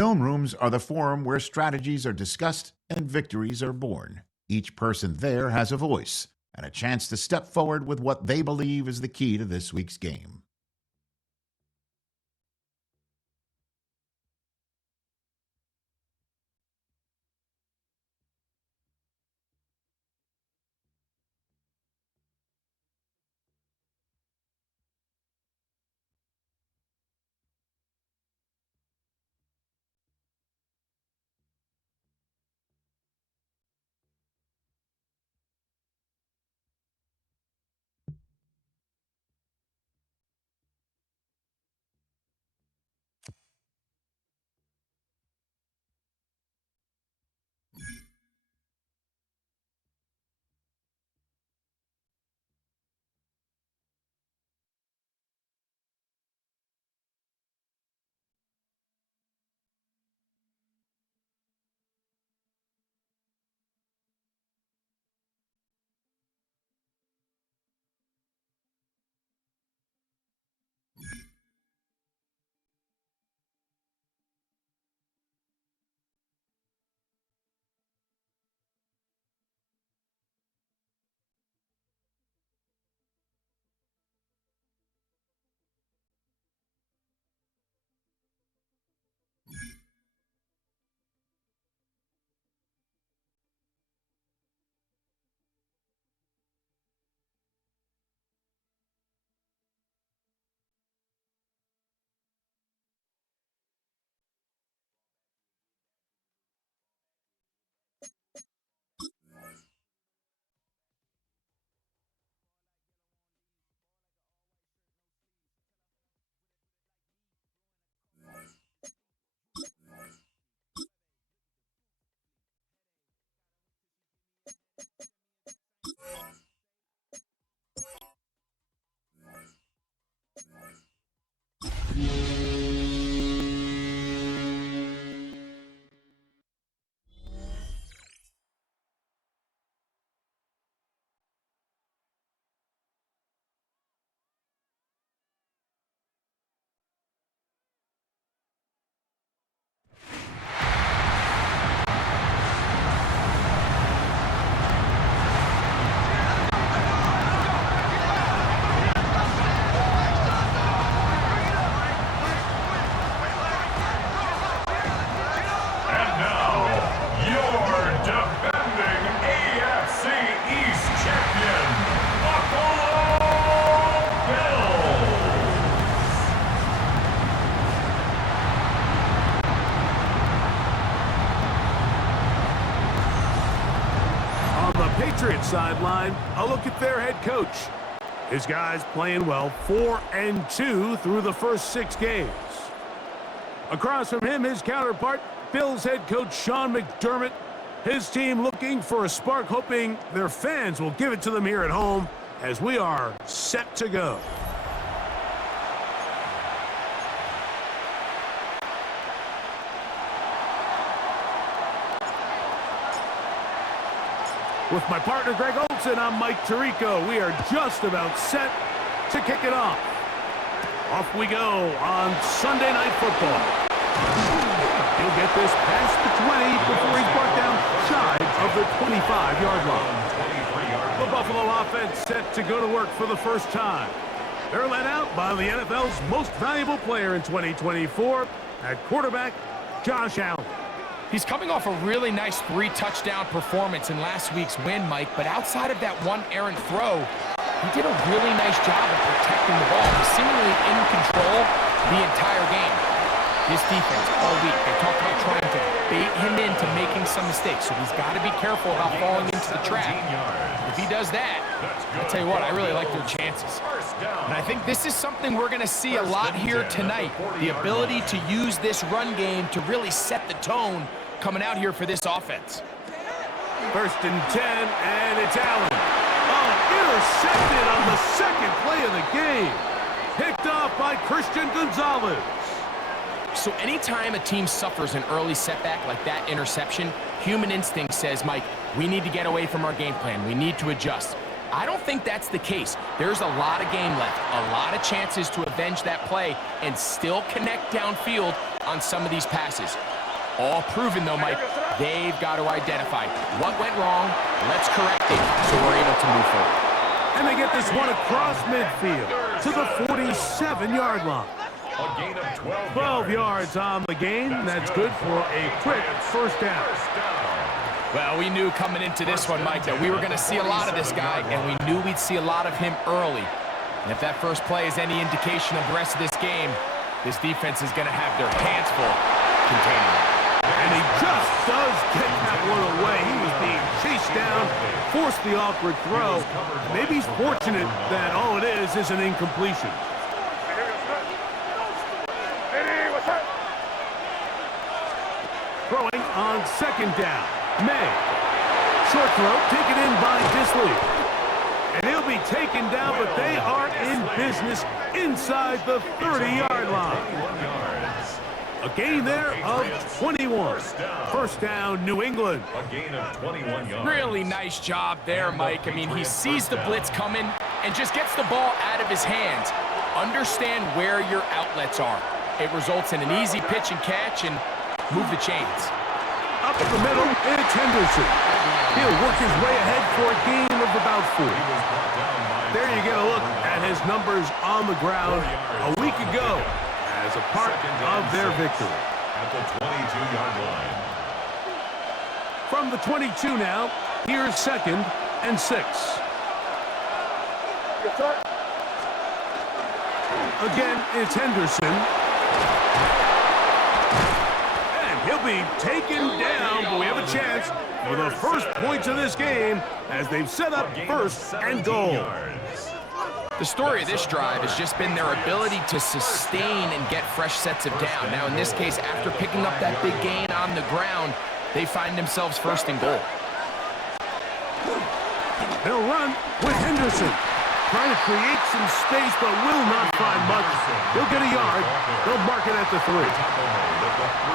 Film rooms are the forum where strategies are discussed and victories are born. Each person there has a voice and a chance to step forward with what they believe is the key to this week's game. Patriots sideline, a look at their head coach. His guys playing well, 4-2 through the first 6 games. Across from him, his counterpart, Bills head coach Sean McDermott. His team looking for a spark, hoping their fans will give it to them here at home as we are set to go. With my partner, Greg Olson, I'm Mike Tirico. We are just about set to kick it off. Off we go on Sunday Night Football. He'll get this past the 20 before he's brought down shy of the 25-yard line. The Buffalo offense set to go to work for the first time. They're led out by the NFL's most valuable player in 2024 at quarterback, Josh Allen. He's coming off a really nice 3-touchdown performance in last week's win, Mike, but outside of that one errant throw, he did a really nice job of protecting the ball. He's seemingly in control the entire game. His defense all week, they talked about trying to bait him into making some mistakes, so he's got to be careful about falling into the trap. If he does that, I'll tell you what, I really like their chances. And I think this is something we're going to see a lot here tonight, the ability to use this run game to really set the tone coming out here for this offense. 1st and 10, and it's Allen. Oh, intercepted on the second play of the game. Picked off by Christian Gonzalez. So anytime a team suffers an early setback like that interception, human instinct says, Mike, we need to get away from our game plan. We need to adjust. I don't think that's the case. There's a lot of game left, a lot of chances to avenge that play and still connect downfield on some of these passes. All proven, though, Mike. They've got to identify what went wrong, let's correct it, so we're able to move forward. And they get this one across midfield to the 47-yard line. A gain of 12 yards on the game. That's good for a quick first down. Well, we knew coming into this one, Mike, that we were going to see a lot of this guy, and we knew we'd see a lot of him early. And if that first play is any indication of the rest of this game, this defense is going to have their hands full containing it. And he just does get that one away. He was being chased down, forced the awkward throw. Maybe he's fortunate that all it is an incompletion. Throwing on second down. May. Short throw taken in by Disley. And he'll be taken down, but they are in business inside the 30-yard line. A gain there of 21. First down, New England. A gain of 21 yards. Really nice job there, Mike. I mean, he sees the blitz coming and just gets the ball out of his hands. Understand where your outlets are. It results in an easy pitch and catch and move the chains. Up the middle, it's Henderson. He'll work his way ahead for a gain of about 4. There you get a look at his numbers on the ground a week ago as a part of their victory. At the 22-yard line. From the 22 now, here's 2nd and 6. Again, it's Henderson. And he'll be taken down, but we have a chance for the first points of this game as they've set up 1st and goal. The story of this drive has just been their ability to sustain and get fresh sets of down. Now, in this case, after picking up that big gain on the ground, they find themselves 1st and goal. They'll run with Henderson. Trying to create some space, but will not find much. He'll get a yard. They'll mark it at the 3.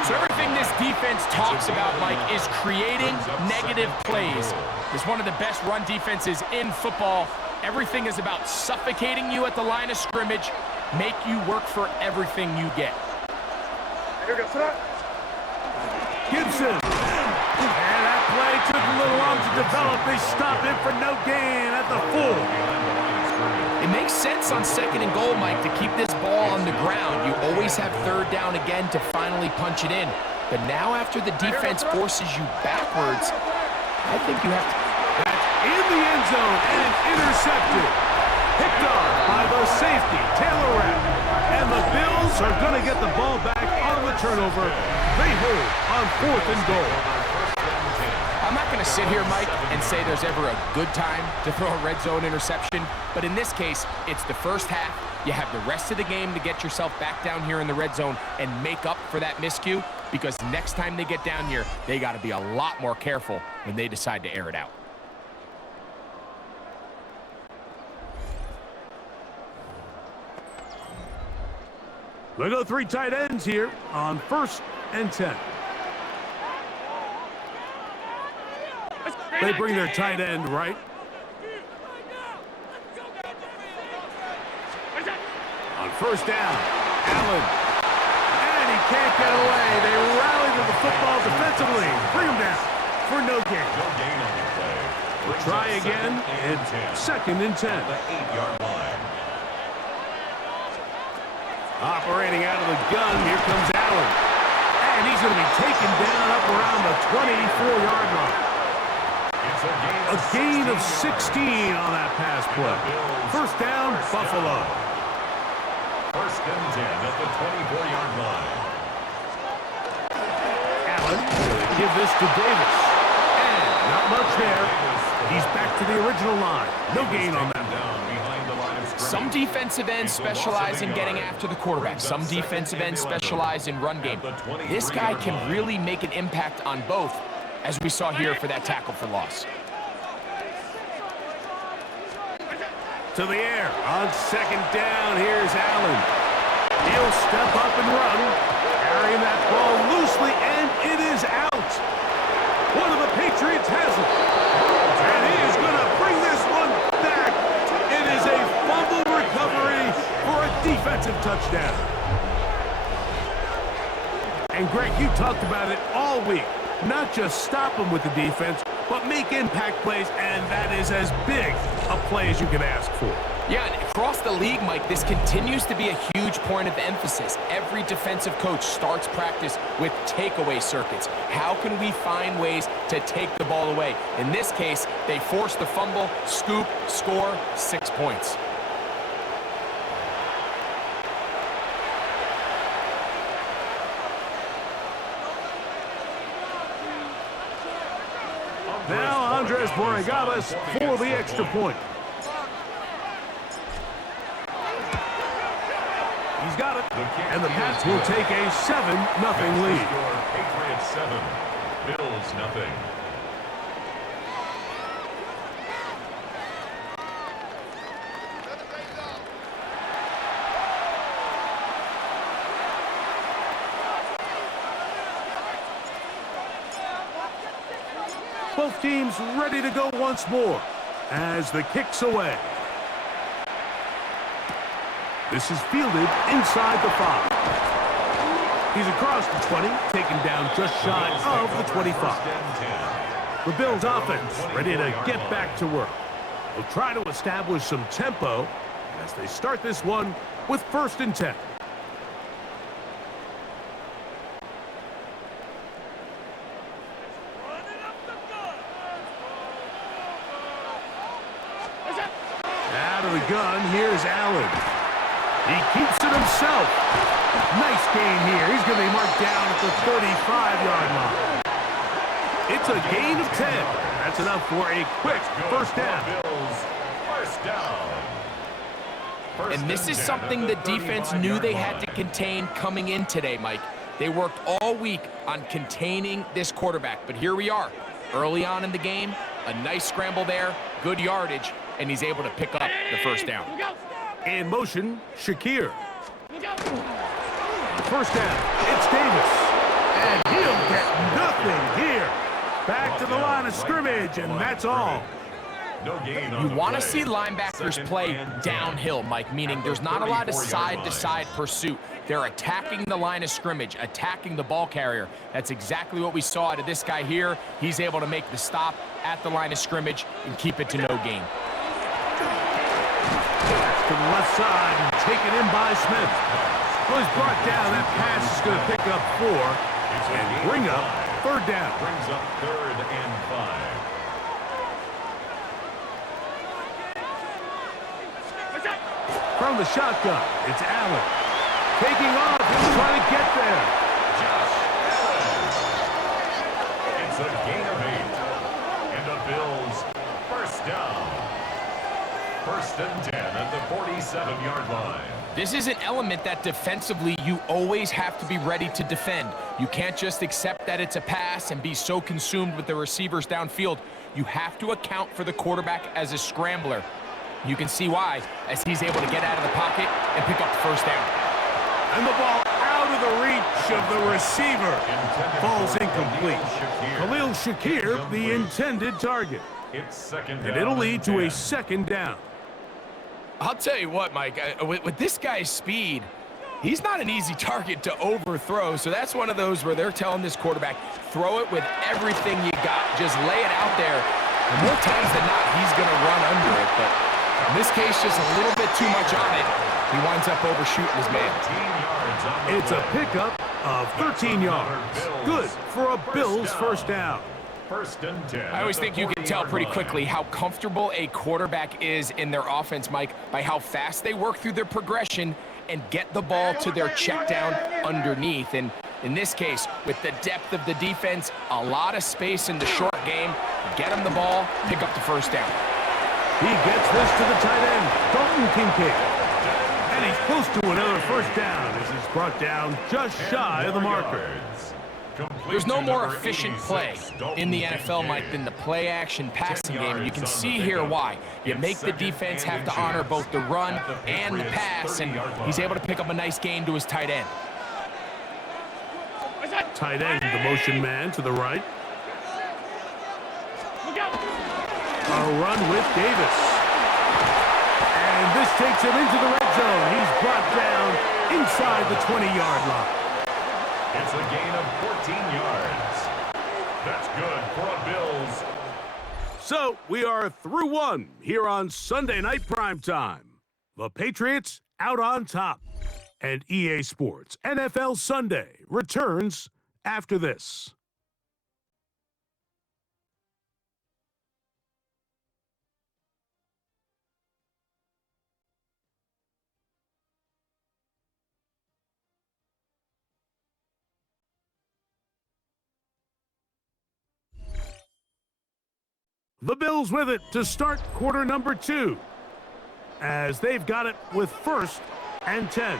So everything this defense talks about, Mike, is creating negative plays. It's one of the best run defenses in football. Everything is about suffocating you at the line of scrimmage, make you work for everything you get. Gibson. And that play took a little long to develop. They stop it for no gain at the 4. It makes sense on 2nd and goal, Mike, to keep this ball on the ground. You always have 3rd down again to finally punch it in. But now after the defense forces you backwards, I think you have to... That's in the end zone, and it's intercepted. Picked off by the safety, Taylor Rapp. And the Bills are going to get the ball back on the turnover. They hold on 4th and goal. I'm not going to sit here, Mike, and say there's ever a good time to throw a red zone interception, but in this case, it's the first half. You have the rest of the game to get yourself back down here in the red zone and make up for that miscue, because next time they get down here, they got to be a lot more careful when they decide to air it out. They go 3 tight ends here on 1st and 10. They bring their tight end right. On 1st down, Allen. And he can't get away. They rally to the football defensively. Bring him down for no gain. No gain on the play. We'll try again. It's 2nd and 10. The 8-yard line. Operating out of the gun, here comes Allen. And he's going to be taken down up around the 24-yard line. A gain of 16 on that pass play. 1st down, Buffalo. 1st and 10 at the 24-yard line. Allen will give this to Davis. And not much there. He's back to the original line. No gain on that. Some defensive ends specialize in getting after the quarterback. Some defensive ends specialize in run game. This guy can really make an impact on both, as we saw here for that tackle for loss. To the air on 2nd down. Here's Allen. He'll step up and run, carrying that ball loosely, and it is out. One of the Patriots has it, and he is going to bring this one back. It is a fumble recovery for a defensive touchdown. And Greg, you talked about it all week. Not just stop them with the defense, but make impact plays, and that is as big a play as you can ask for. Yeah, and across the league, Mike, this continues to be a huge point of emphasis. Every defensive coach starts practice with takeaway circuits. How can we find ways to take the ball away? In this case, they force the fumble, scoop, score, 6 points. Now Andres Borregales for the extra point. He's got it. And the Pats will take a 7-0 lead. Patriots 7, Bills 0. Both teams ready to go once more as the kick's away. This is fielded inside the 5. He's across the 20, taken down just shy of the 25. The Bills offense ready to get back to work. They'll try to establish some tempo as they start this one with 1st and 10. Out of the gun, here's Allen. He keeps it himself. Nice gain here. He's going to be marked down at the 35-yard line. It's a gain of 10. That's enough for a quick 1st down. And this is something the defense knew they had to contain coming in today, Mike. They worked all week on containing this quarterback, but here we are. Early on in the game, a nice scramble there, good yardage, and he's able to pick up the 1st down. In motion, Shakir. 1st down, it's Davis. And he'll get nothing here. Back to the line of scrimmage, and that's all. No gain on You the want to play. see linebackers 2nd play and 10. downhill, Mike, meaning there's not a lot of 34-yard line. side-to-side pursuit. They're attacking the line of scrimmage, attacking the ball carrier. That's exactly what we saw out of this guy here. He's able to make the stop at the line of scrimmage and keep it to no gain. To the left side and taken in by Smith. Well, he's brought down. That pass is going to pick up 4 and bring up 3rd down. Brings up 3rd and 5. From the shotgun, it's Allen. Taking off, he'll try to get there. Josh Allen. It's a gain of 8. And the Bills 1st down. 1st and 10 at the 47-yard line. This is an element that defensively you always have to be ready to defend. You can't just accept that it's a pass and be so consumed with the receivers downfield. You have to account for the quarterback as a scrambler. You can see why, as he's able to get out of the pocket and pick up the 1st down. And the ball out of the reach of the receiver. Falls incomplete. Khalil Shakir, the intended target. It's 2nd down. And it'll lead to a 10. 2nd down. I'll tell you what, Mike, with this guy's speed, he's not an easy target to overthrow. So that's one of those where they're telling this quarterback, throw it with everything you got. Just lay it out there. And more times than not, he's going to run under it. But in this case, just a little bit too much on it. He winds up overshooting his man. 13 yards on the It's a play. pickup of 13 yards. Good for a Bills 1st down. 1st and 10. I always at the think you can tell 40-yard pretty line. quickly how comfortable a quarterback is in their offense, Mike, by how fast they work through their progression and get the ball to their check down underneath. And in this case, with the depth of the defense, a lot of space in the short game, get him the ball, pick up the 1st down. He gets this to the tight end, Dalton Kincaid. And he's close to another 1st down as he's brought down just shy of the marker. There's no more efficient play in the NFL, Mike, than the play-action passing game. You can see here why. You make the defense have to honor both the run and the pass, and he's able to pick up a nice gain to his tight end. Tight end, the motion man to the right. A run with Davis. And this takes him into the red zone. He's brought down inside the 20-yard line. It's a gain of 14 yards. That's good for a Bills. So we are through one here on Sunday Night Primetime. The Patriots out on top. And EA Sports NFL Sunday returns after this. The Bills with it to start quarter number 2, as they've got it with 1st and 10.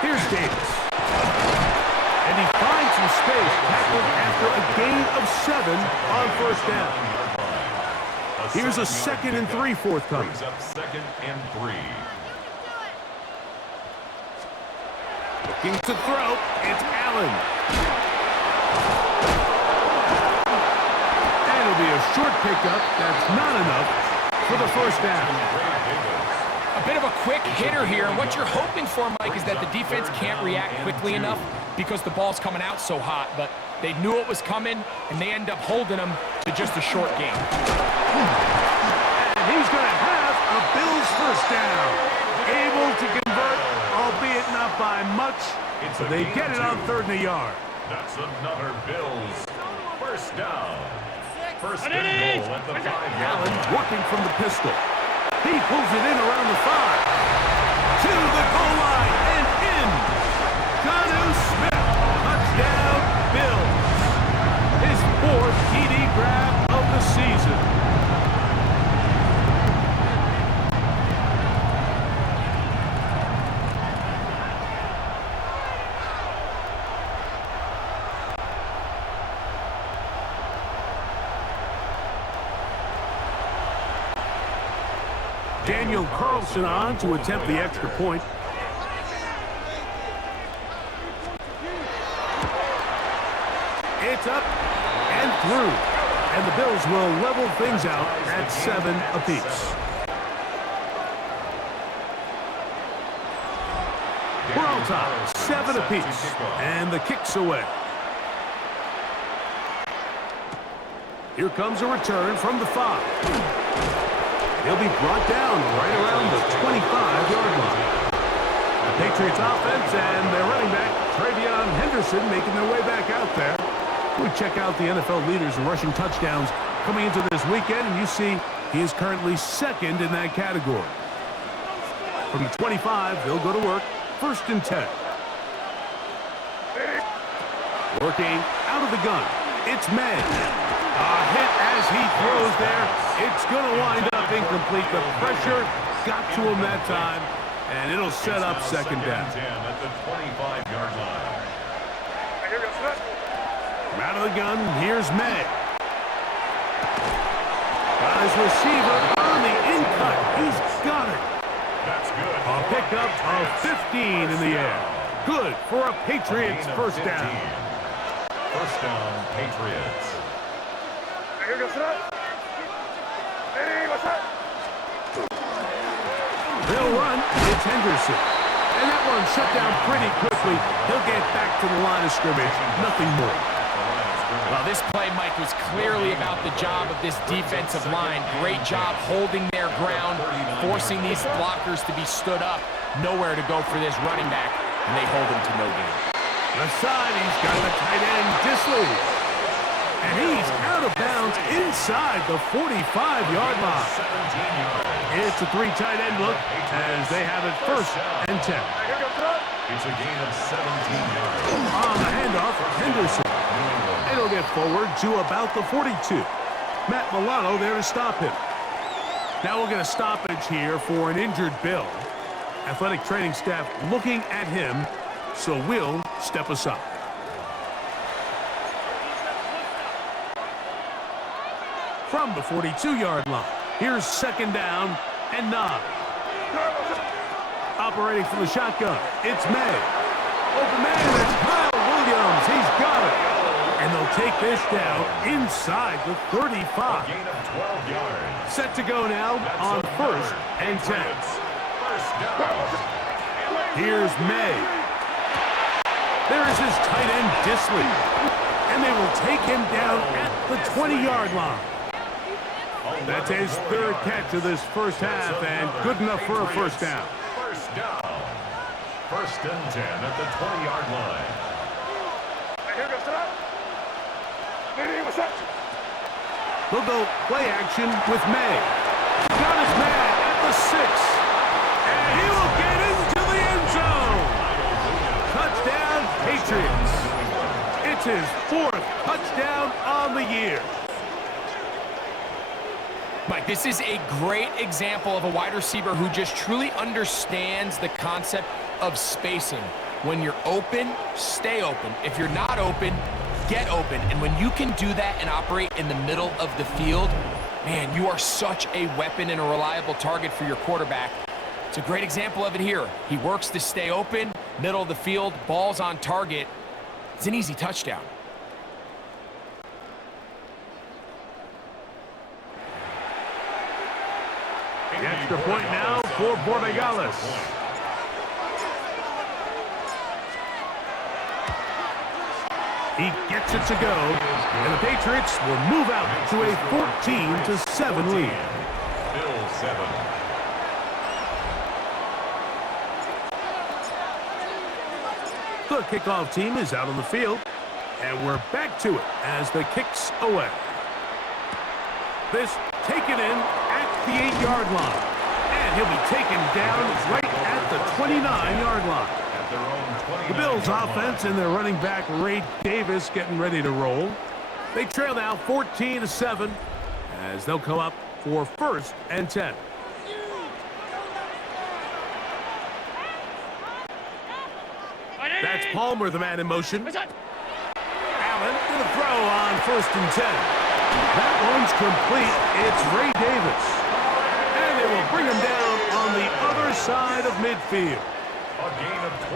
Here's Davis. And he finds some space, tackled after a gain of 7 on 1st down. Here's a 2nd and 3 forthcoming. Brings up 2nd and 3. Looking to throw, it's Allen. And it'll be a short pickup. That's not enough for the 1st down. A bit of a quick hitter here, and what you're hoping for, Mike, is that the defense can't react quickly enough because the ball's coming out so hot, but they knew it was coming, and they end up holding them to just a short game. And he's going to have a Bills 1st down. Able to convert, albeit not by much, so they get it on 3rd and a yard. That's another Bills 1st down. 1st and goal at the 5-yard Allen line. working from the pistol. He pulls it in around the 5. To the goal line and in. Jonnu Smith. Touchdown, Bills. His 4th TD grab of the season. Daniel Carlson on to attempt the extra point. It's up and through. And the Bills will level things out at 7 apiece. We're on top, 7 apiece. And the kick's away. Here comes a return from the 5. He'll be brought down right around the 25-yard line. The Patriots offense and their running back, Travion Henderson, making their way back out there. We check out the NFL leaders in rushing touchdowns coming into this weekend, and you see he is currently 2nd in that category. From the 25, they'll go to work, 1st and 10. Working out of the gun, it's May. A hit as he throws there. It's going to wind up incomplete. The pressure got to him that time, and it'll set up 2nd down. 10 at the 25-yard line. From out of the gun, here's May. Got his receiver on the in-cut. He's got it. That's good. A pickup of 15 in the air. Good for a Patriots 1st down. 1st down, Patriots. They'll run. It's Henderson. And that one shut down pretty quickly. He'll get back to the line of scrimmage. Nothing more. Well, this play, Mike, was clearly about the job of this defensive line. Great job holding their ground, forcing these blockers to be stood up. Nowhere to go for this running back, and they hold him to no gain. The side, he's got the tight end, Disley. And he's out of bounds inside the 45-yard line. It's a 3 tight end look as they have it 1st and 10. It's a gain of 17 yards. On the handoff, Henderson. And he'll get forward to about the 42. Matt Milano there to stop him. Now we'll get a stoppage here for an injured Bill. Athletic training staff looking at him, so we'll step aside. From the 42-yard line, here's 2nd down and 9. Operating from the shotgun, it's May. Open man, it's Kyle Williams. He's got it. And they'll take this down inside the 35. Gain of 12 yards. Set to go now on 1st and 10. First down. Here's May. There is his tight end, Disley. And they will take him down at the 20-yard line. That's his third catch of this first half, and good enough for a first down. First down. First and 10 at the 20-yard line. They'll go play action with May. Got his man at the 6. And he will get into the end zone. Touchdown, Patriots. It's his 4th touchdown on the year. Mike, this is a great example of a wide receiver who just truly understands the concept of spacing. When you're open, stay open. If you're not open, get open. And when you can do that and operate in the middle of the field, man, you are such a weapon and a reliable target for your quarterback. It's a great example of it here. He works to stay open, middle of the field, ball's on target. It's an easy touchdown. The extra point now for Borregales. He gets it to go, and the Patriots will move out to a 14-7 lead. Bills 7. The kickoff team is out on the field, and we're back to it as the kick's away. This taken in at the 8-yard line, and he'll be taken down right at the 29-yard line. The Bills offense and their running back Ray Davis getting ready to roll. They trail now 14-7 as they'll come up for 1st and 10. That's Palmer, the man in motion. Allen to the throw on 1st and 10. That one's complete. It's Ray Davis. And they will bring him down on the other side of midfield.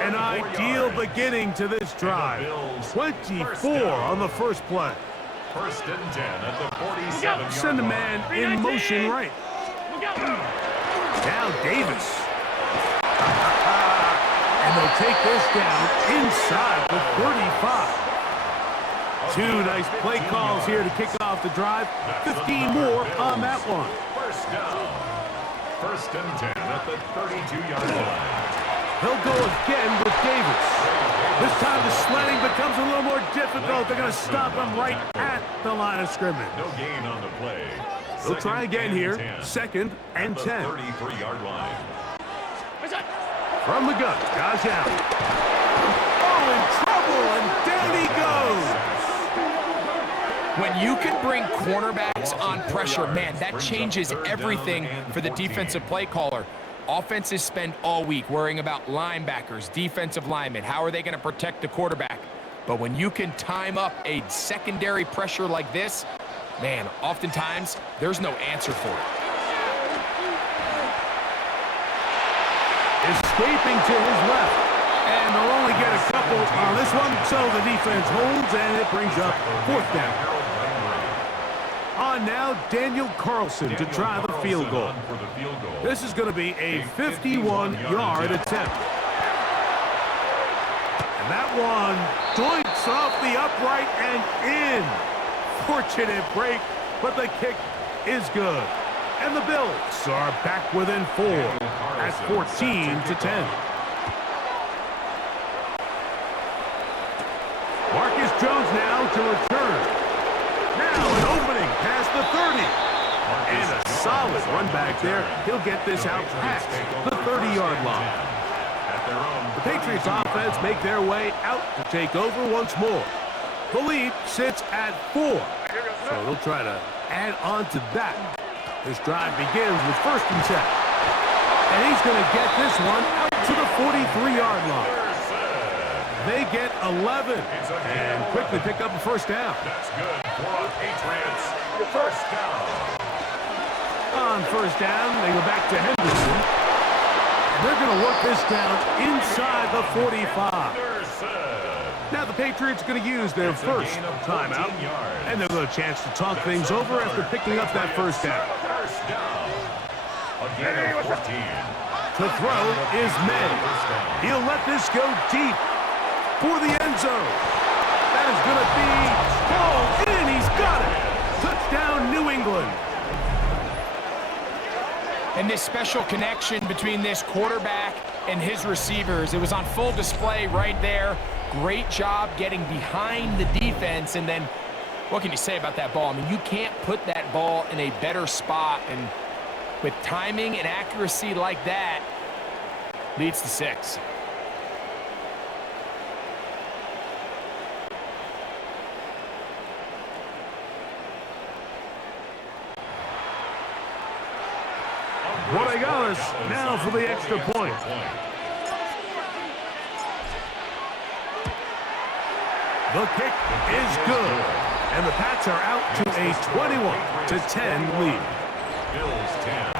An ideal beginning to this drive. 24 on the first play. 1st and 10 at the 47-yard line. Send a man in motion right. Now Davis. And they'll take this down inside the 35. Two nice play calls here to kick off the drive. 15 more on that one. First down. 1st and 10 at the 32-yard line. He'll go again with Davis. This time the slanting becomes a little more difficult. They're going to stop him right at the line of scrimmage. No gain on the play. They'll try again here. 2nd and 10. 33-yard line. From the gun, Josh Allen. Oh, in trouble, and down he goes. When you can bring cornerbacks on pressure, man, that changes everything for the defensive play caller. Offenses spend all week worrying about linebackers, defensive linemen. How are they going to protect the quarterback? But when you can time up a secondary pressure like this, man, oftentimes there's no answer for it. Escaping to his left. And they'll only get a couple on this one, so the defense holds, and it brings up 4th down. On now, Daniel Carlson to try the field goal. This is going to be a 51-yard attempt. And that one joints off the upright and in. Fortunate break, but the kick is good. And the Bills are back within 4 at 14-10. Marcus Jones now to return. Now an opening past the 30. And a solid run back there. He'll get this out past the 30-yard line. The Patriots offense make their way out to take over once more. The lead sits at 4. So they'll try to add on to that. This drive begins with 1st and 10. And he's going to get this one out to the 43-yard line. They get 11 and quickly pick up a 1st down. That's good for the Patriots. 1st down. On 1st down, they go back to Henderson. And they're going to work this down inside the 45. Now the Patriots are going to use their first timeout. And they'll have a chance to talk things over after picking up that 1st down. First down. A gain of 14. To throw is May. He'll let this go deep for the end zone. That is going to be hauled in. He's got it. Touchdown, New England. And this special connection between this quarterback and his receivers, it was on full display right there. Great job getting behind the defense. And then what can you say about that ball? I mean, you can't put that ball in a better spot. And with timing and accuracy like that, leads to 6. Rodriguez now for the extra point. The kick is good. And the Pats are out to a 21-10 lead. Bills 10.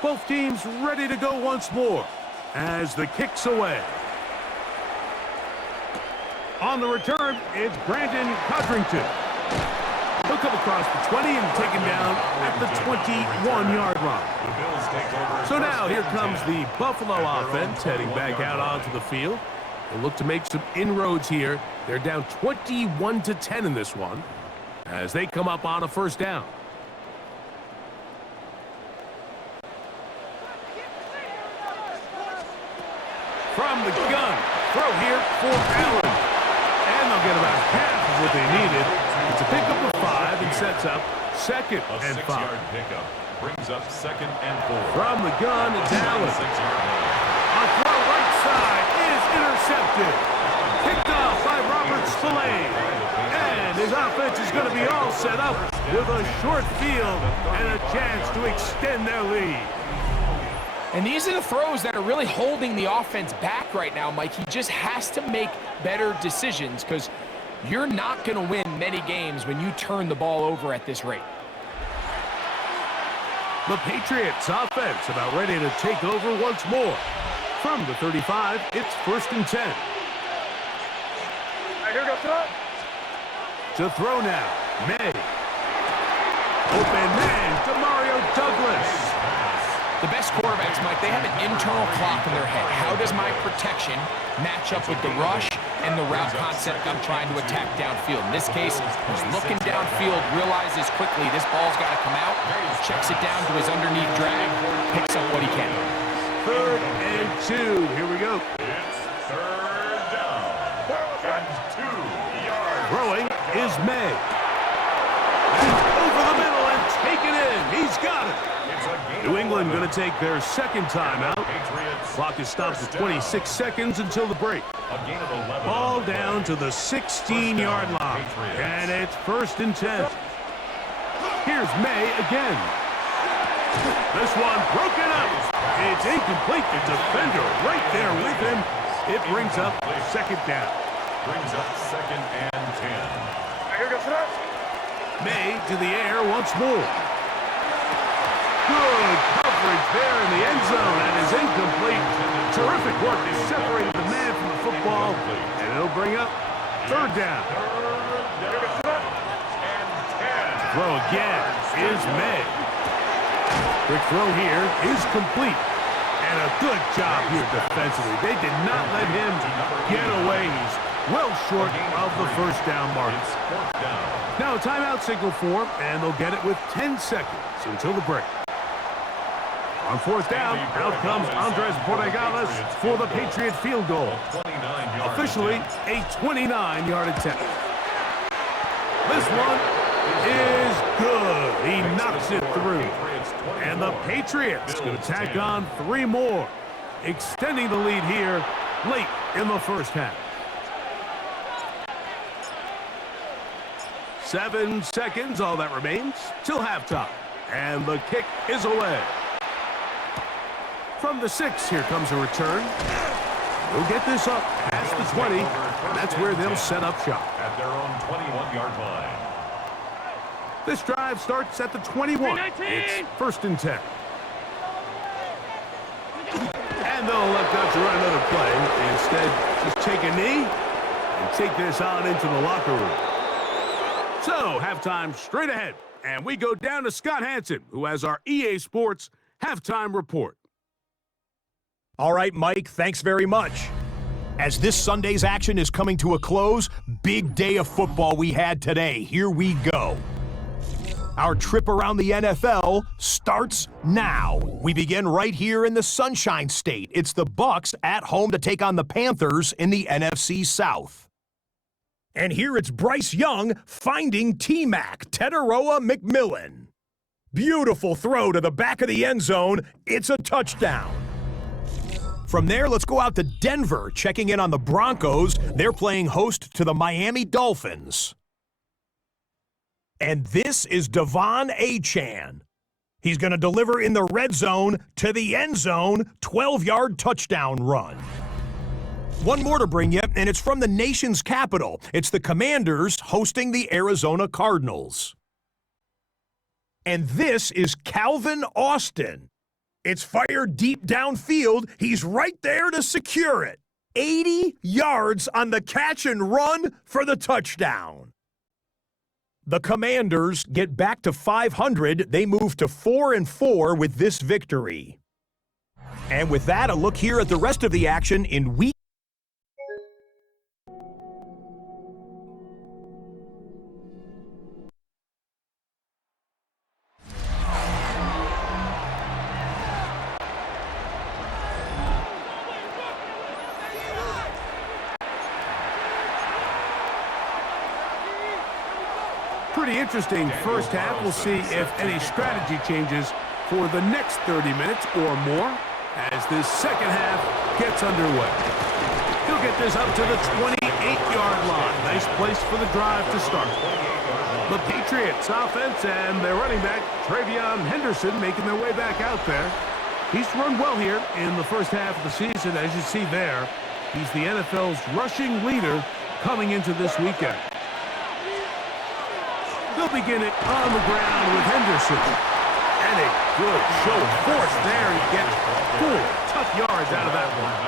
Both teams ready to go once more as the kick's away. On the return, it's Brandon Codrington. He'll come across the 20 and taken down at the 21-yard line. So now here comes the Buffalo offense heading back out onto the field. They'll look to make some inroads here. They're down 21-10 in this one as they come up on a first down. From the gun, throw here for Allen. And they'll get about half of what they needed. It's a pickup of 5 and sets up 2nd and 5. 6-yard pickup brings up 2nd and 4. From the gun, it's Allen. A throw right side is intercepted. Picked off by Robert Spillane. And his offense is going to be all set up with a short field and a chance to extend their lead. And these are the throws that are really holding the offense back right now, Mike. He just has to make better decisions because you're not going to win many games when you turn the ball over at this rate. The Patriots offense about ready to take over once more. From the 35, it's 1st and 10. Here goes throw. To throw now, May. Open man to Mario Douglas. The best quarterbacks, Mike, they have an internal clock in their head. How does my protection match up with the rush and the route concept I'm trying to attack downfield? In this case, he's looking downfield, realizes quickly this ball's got to come out, checks it down to his underneath drag, picks up what he can. 3rd and 2. Here we go. It's 3rd down and 2 yards. Throwing is May. And over the middle and taken in. He's got it. New England going to take their 2nd timeout. Clock is stopped at 26 seconds until the break. Ball down to the 16-yard line. And it's 1st and 10. Here's May again. This one broken up. It's incomplete. The defender right there with him. It brings up 2nd down. Brings up 2nd and 10. Here goes throw. May to the air once more. Good coverage there in the end zone, and is incomplete. Terrific work to separate the man from the football, and it'll bring up 3rd down. Throw again is May. Quick throw here is complete. And a good job here defensively. They did not let him get away. He's well short of the 1st down mark. Now a timeout signal for him, and they'll get it with 10 seconds until the break. On 4th down, out comes Andres Borregales for the Patriot field goal. Officially a 29-yard attempt. This one is good. He knocks it through. And the Patriots going to tack on 3 more, extending the lead here late in the 1st half. 7 seconds, all that remains, till halftime. And the kick is away. From the 6, here comes a return. They'll get this up past the 20. That's where they'll set up shop. At their own 21-yard line. This drive starts at the 21. It's 1st and 10. And they'll let Dutch run another play. Instead, just take a knee and take this on into the locker room. So, halftime straight ahead And we go down to Scott Hansen, who has our EA Sports halftime report. All right, Mike, thanks very much. As this Sunday's action is coming to a close, big day of football we had today. Here we go. Our trip around the NFL starts now. We begin right here in the Sunshine State. It's the Bucs at home to take on the Panthers in the NFC South. And here it's Bryce Young finding T-Mac, Tetaroa McMillan. Beautiful throw to the back of the end zone. It's a touchdown. From there, let's go out to Denver, checking in on the Broncos. They're playing host to the Miami Dolphins. And this is Devon Achane. He's going to deliver in the red zone to the end zone, 12-yard touchdown run. One more to bring you, and it's from the nation's capital. It's the Commanders hosting the Arizona Cardinals. And this is Calvin Austin. It's fired deep downfield. He's right there to secure it. 80 yards on the catch and run for the touchdown. The Commanders get back to 500. They move to 4-4 with this victory. And with that, a look here at the rest of the action in week. Pretty interesting first half. We'll see if any strategy changes for the next 30 minutes or more as this second half gets underway. He'll get this up to the 28-yard line. Nice place for the drive to start. The Patriots offense and their running back, Travion Henderson, making their way back out there. He's run well here in the first half of the season. As you see there, he's the NFL's rushing leader coming into this weekend. They'll begin it on the ground with Henderson. And a good show of force there. He gets 4 tough yards out of that one.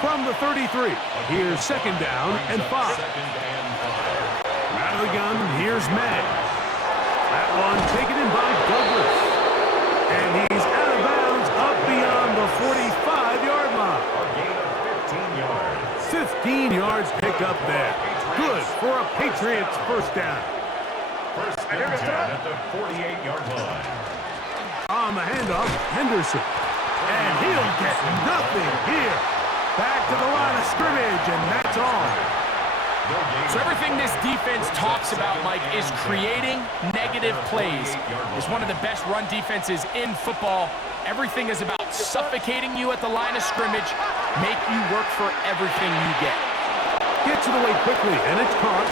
From the 33, here's second down and 5. Out of the gun, here's Madden. That one taken in by Douglas. And he's out of bounds up beyond the 45-yard line. 15 yards pick up there. Good for a Patriots first down. First and 10 at the 48-yard line. On the handoff, Henderson. And he'll get nothing here. Back to the line of scrimmage, and that's all. So everything this defense talks about, Mike, is creating negative plays. It's one of the best run defenses in football. Everything is about suffocating you at the line of scrimmage, make you work for everything you get. Gets it away quickly, and it's caught.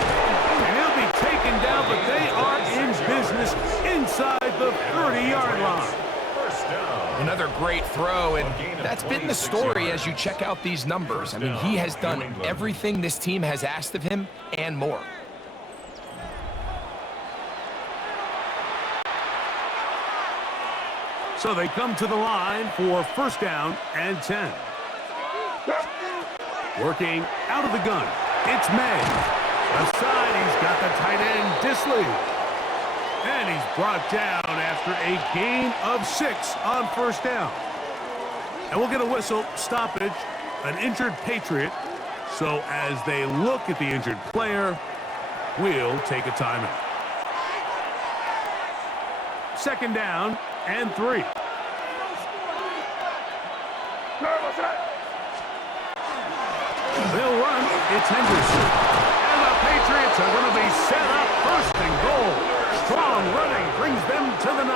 And he'll be taken down, but they are in business inside the 30-yard line. Another great throw, and that's been the story as you check out these numbers. I mean, he has done everything this team has asked of him and more. So they come to the line for first down and 10. Working out of the gun, it's May. Left side, he's got the tight end, Disley. And he's brought down after a gain of 6 on first down. And we'll get a whistle, stoppage, an injured Patriot. So as they look at the injured player, we'll take a timeout. Second down and 3. They'll run. It's Henderson. And the Patriots are going to be set up first and goal. Strong running brings them to the 9.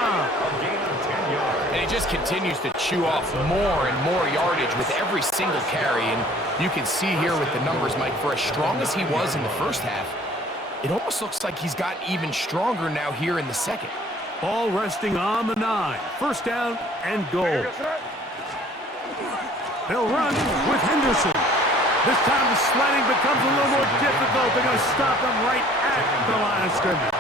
And he just continues to chew off more and more yardage with every single carry. And you can see here with the numbers, Mike, for as strong as he was in the first half, it almost looks like he's got even stronger now here in the second. Ball resting on the 9. First down and goal. They'll run with Henderson. This time the sledding becomes a little more difficult. They're going to stop him right at the line of scrimmage.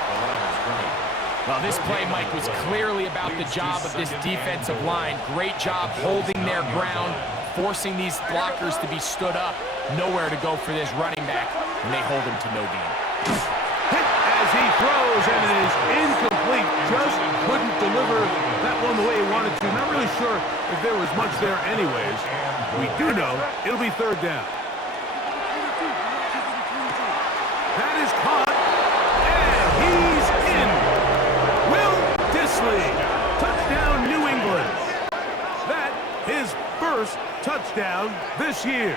Well, this play, Mike, was clearly about the job of this defensive line. Great job holding their ground, forcing these blockers to be stood up. Nowhere to go for this running back, and they hold him to no gain. Hit as he throws, and it is incomplete. Just couldn't deliver that one the way he wanted to. Not really sure if there was much there anyways. We do know it'll be third down. That is caught, and he's in. Will Dissly, touchdown New England. That his first touchdown this year.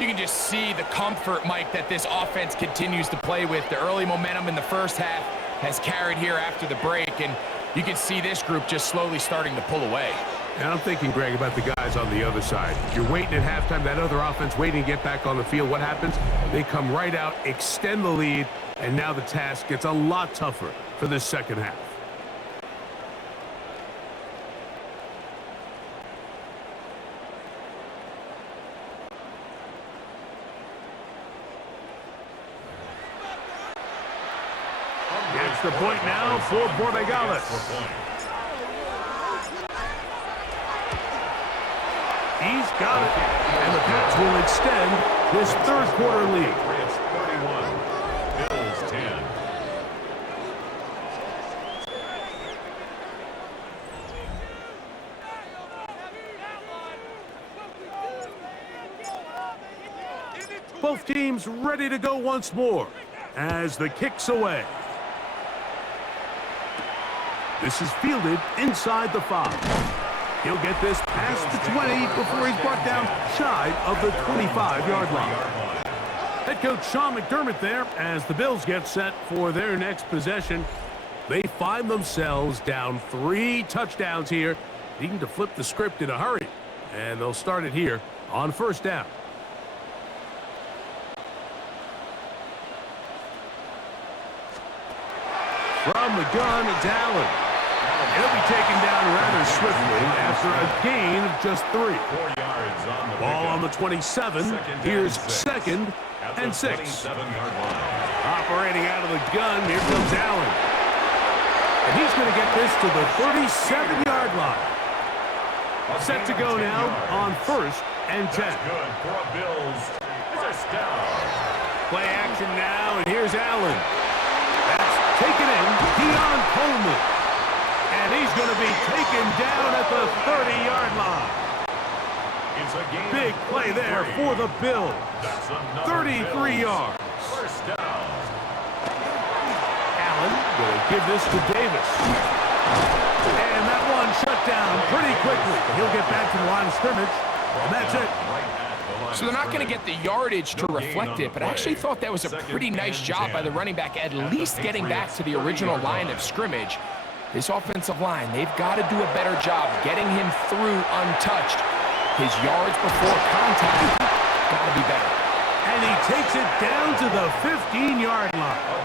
You can just see the comfort, Mike, that this offense continues to play with. The early momentum in the first half has carried here after the break, and you can see this group just slowly starting to pull away. And I'm thinking, Greg, about the guys on the other side. You're waiting at halftime, that other offense waiting to get back on the field. What happens? They come right out, extend the lead, and now the task gets a lot tougher for this second half. It's the point now for Borregales. He's got it, and the Pats will extend this third quarter lead. Patriots 31, Bills 10. Both teams ready to go once more as the kick's away. This is fielded inside the 5. He'll get this past the 20 before he's brought down shy of the 25-yard line. Head coach Sean McDermott there as the Bills get set for their next possession. They find themselves down 3 touchdowns here, needing to flip the script in a hurry. And they'll start it here on first down. From the gun, it's Allen. He'll be taken down rather swiftly after a gain of just 3. 4 yards on the Ball on the 27. Here's second and 6. 27-yard line. Operating out of the gun, here comes Allen. And he's going to get this to the 37-yard line. Set to go now on first and 10. That's good for a Bills first down. Play action now, and here's Allen. That's taken in. Keon Coleman. And he's going to be taken down at the 30-yard line. It's a game Big play there for the Bills. That's another 33 Bills yards. first down. Allen will give this to Davis. And that one shut down pretty quickly. He'll get back to the line of scrimmage, and that's it. So they're not going to get the yardage to reflect it, but I actually thought that was a pretty nice job by the running back, at least getting back to the original line of scrimmage. This offensive line, they've got to do a better job getting him through untouched. His yards before contact got to be better. And he takes it down to the 15-yard line. A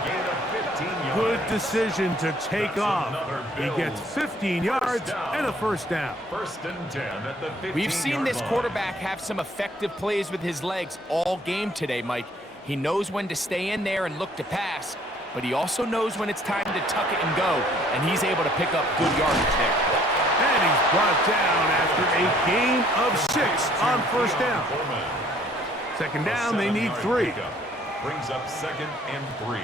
gain of 15 yards. Good decision to take That's off. another He Bills gets 15 yards down. and a first down. First and 10 at the 15-yard line. We've seen this quarterback have some effective plays with his legs all game today, Mike. He knows when to stay in there and look to pass, but he also knows when it's time to tuck it and go, and he's able to pick up good yardage there. And he's brought down after a gain of 6 on first down. Second down, they need 3. Brings up second and 3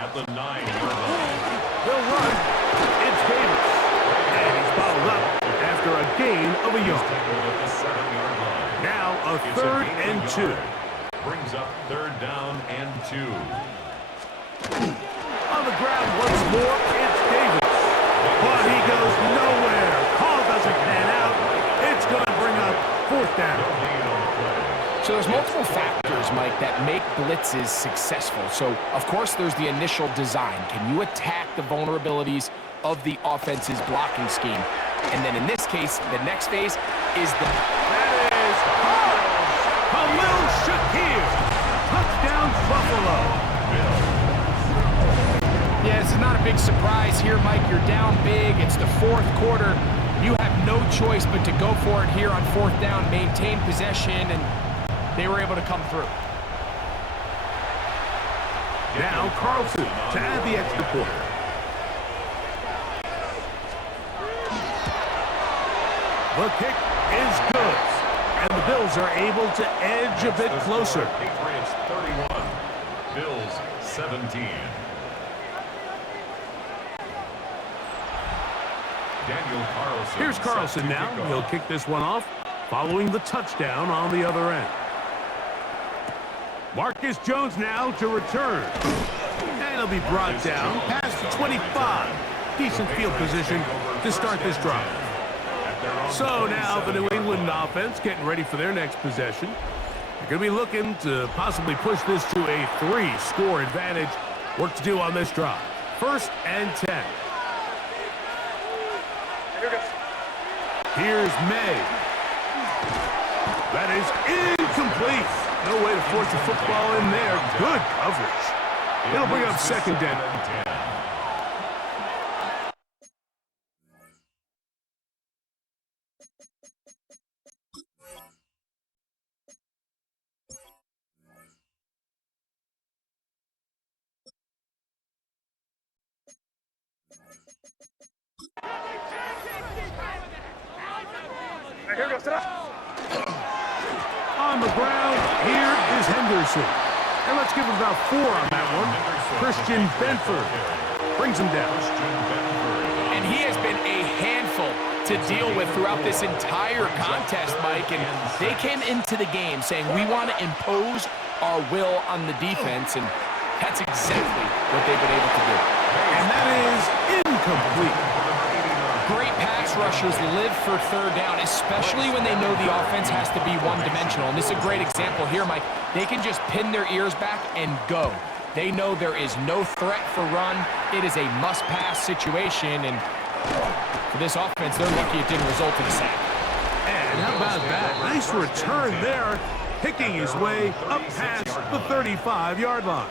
at the 9-yard line. They'll run. It's Davis. And he's followed up after a gain of a yard. Tackled at the 7-yard line. Now a It's third gain and of 2. a yard. Brings up third down and 2. On the ground once more, it's Davis. But he goes nowhere. Call doesn't pan out. It's going to bring up fourth down. So there's multiple factors, Mike, that make blitzes successful. So, of course, there's the initial design. Can you attack the vulnerabilities of the offense's blocking scheme? And then in this case, the next phase is the... That is Khalil Shakir. Touchdown, Buffalo. Yeah, it's not a big surprise here, Mike. You're down big. It's the fourth quarter. You have no choice but to go for it here on fourth down, maintain possession, and they were able to come through. Now Carlson to add the extra point. The kick is good, and the Bills are able to edge a bit closer. Patriots 31, Bills 17. Daniel Carlson. Here's Carlson now. He'll kick this one off, following the touchdown on the other end. Marcus Jones now to return. And he'll be brought down past the 25. Decent field position to start this drive. So now the New England offense getting ready for their next possession. They're going to be looking to possibly push this to a 3-score advantage. Work to do on this drive. 1st and 10. Here's May. That is incomplete. No way to force the football in there. Good coverage. It'll bring up 2nd down. On the ground, here is Henderson. And let's give him about 4 on that one. Christian Benford brings him down. And he has been a handful to deal with throughout this entire contest, Mike. And they came into the game saying, we want to impose our will on the defense. And that's exactly what they've been able to do. And that is incomplete. Great pass rushers live for 3rd down, especially when they know the offense has to be one-dimensional. And this is a great example here, Mike. They can just pin their ears back and go. They know there is no threat for run. It is a must-pass situation. And for this offense, they're lucky it didn't result in a sack. And how about that? Nice return there, picking his way up past the 35-yard line.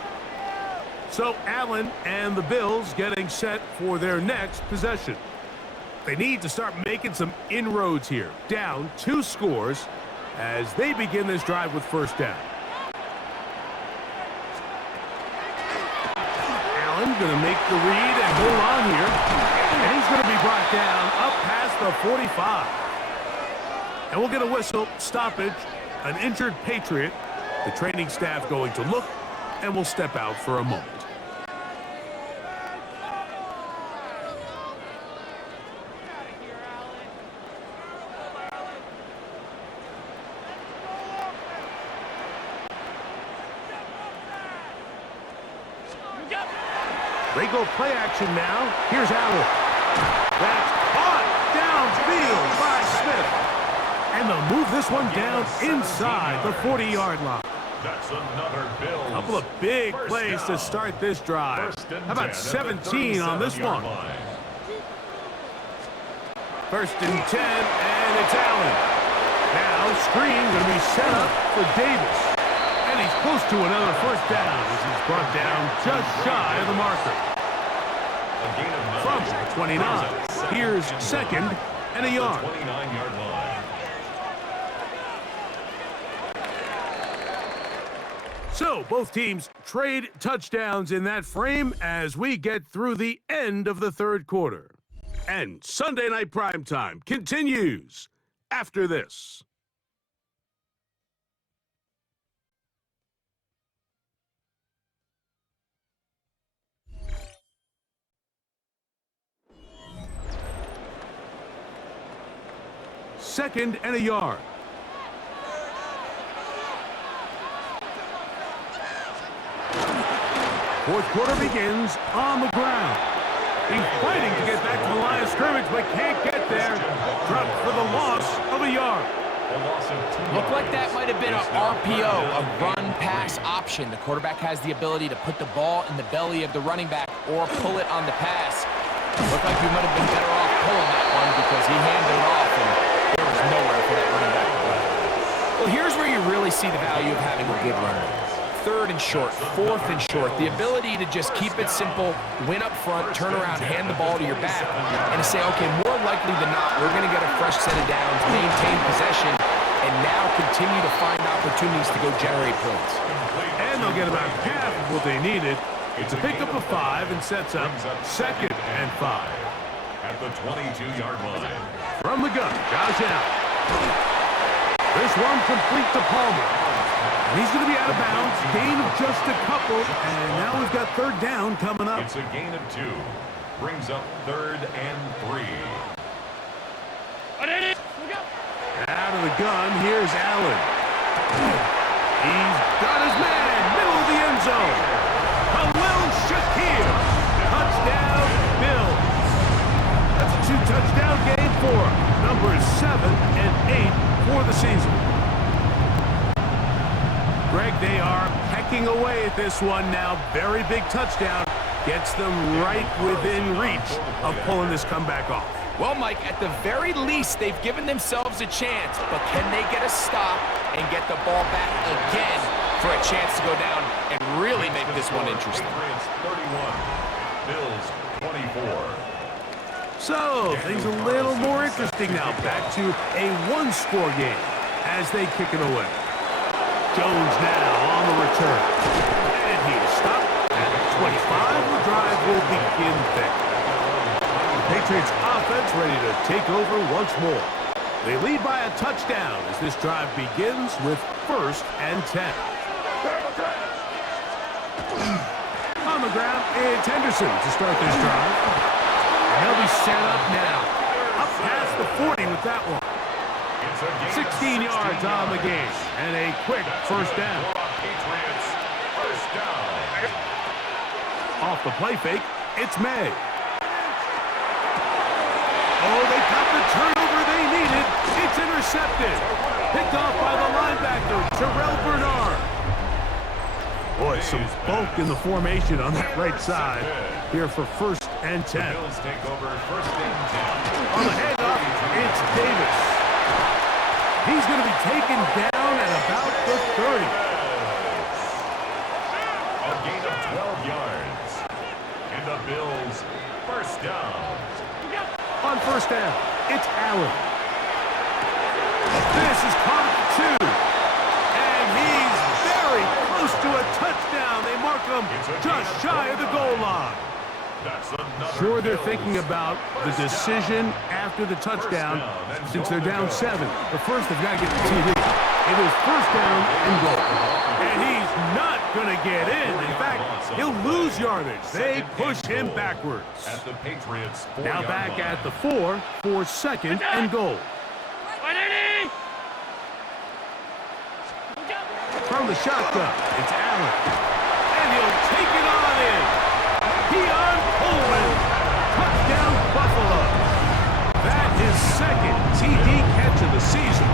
So Allen and the Bills getting set for their next possession. They need to start making some inroads here. Down 2 scores as they begin this drive with 1st down. Allen going to make the read and hold on here. And he's going to be brought down up past the 45. And we'll get a whistle, stoppage, an injured Patriot. The training staff going to look and will step out for a moment. They go play action now. Here's Allen. That's caught downfield by Smith. And they'll move this one down inside the 40-yard line. That's another Bills. Couple of big plays to start this drive. How about 17 on this one? 1st and 10, and it's Allen. Now screen going to be set up for Davis. And he's close to another 1st down as he's brought down just shy of the marker. From the 29, here's 2nd and a yard. 29-yard line. So both teams trade touchdowns in that frame as we get through the end of the 3rd quarter. And Sunday Night Primetime continues after this. Second and a yard. Fourth quarter begins on the ground. He's fighting to get back to the line of scrimmage, but can't get there. Dropped for the loss of a yard. Looked like that might have been an RPO, a run-pass option. The quarterback has the ability to put the ball in the belly of the running back or pull it on the pass. Looked like we might have been better off pulling that one because he handed it off and there was nowhere for that running back to go. Well, here's where you really see the value of having a good runner. 3rd and short, 4th and short. The ability to just keep it simple, win up front, turn around, hand the ball to your back, and to say, okay, more likely than not, we're going to get a fresh set of downs, maintain possession, and now continue to find opportunities to go generate points. And they'll get about half of what they needed. It's a pickup of 5 and sets up 2nd and 5. At the 22-yard line. From the gun, Josh Allen. This one complete to Palmer. He's going to be out of bounds. Gain of just a couple. And now we've got third down coming up. It's a gain of 2. Brings up 3rd and 3. Out of the gun, here's Allen. He's got his man, middle of the end zone. Khalil Shakir. Touchdown, Bills. That's a 2-touchdown game for numbers 7 and 8 for the season. Greg, they are pecking away at this one now. Very big touchdown. Gets them right within reach of pulling this comeback off. Well, Mike, at the very least, they've given themselves a chance, but can they get a stop and get the ball back again for a chance to go down and really make this one interesting? Patriots 31, Bills 24. So, things a little more interesting now. Back to a one-score game as they kick it away. Jones now on the return. And he is stopped at 25. The drive will begin there. Patriots offense ready to take over once more. They lead by a touchdown as this drive begins with 1st and 10. On the ground, it's Henderson to start this drive. And he'll be set up now. Up past the 40 with that one. 16 yards on the game. And a quick first down. Patriots first down. Off the play fake, it's May. Oh, they got the turnover they needed. It's intercepted. Picked off by the linebacker, Terrell Bernard. Boy, some bulk in the formation on that right side here for 1st and 10. Bills take over 1st and 10. On the handoff, it's Davis. He's going to be taken down at about the 30. A gain of 12 yards. And the Bills first down. On 1st down, it's Allen. This is caught 2. And he's very close to a touchdown. They mark him just shy of the goal line. Sure, they're thinking about the decision after the touchdown since they're down 7. But first, they've got to get the TD. It is 1st down and goal. And he's not going to get in. In fact, he'll lose yardage. They push him backwards. At the Patriots Now back at the 4 for 2nd and goal. From the shotgun, it's Allen. And he'll take it on in. Keon Coleman. Touchdown, Buffalo. That is 2nd TD catch of the season.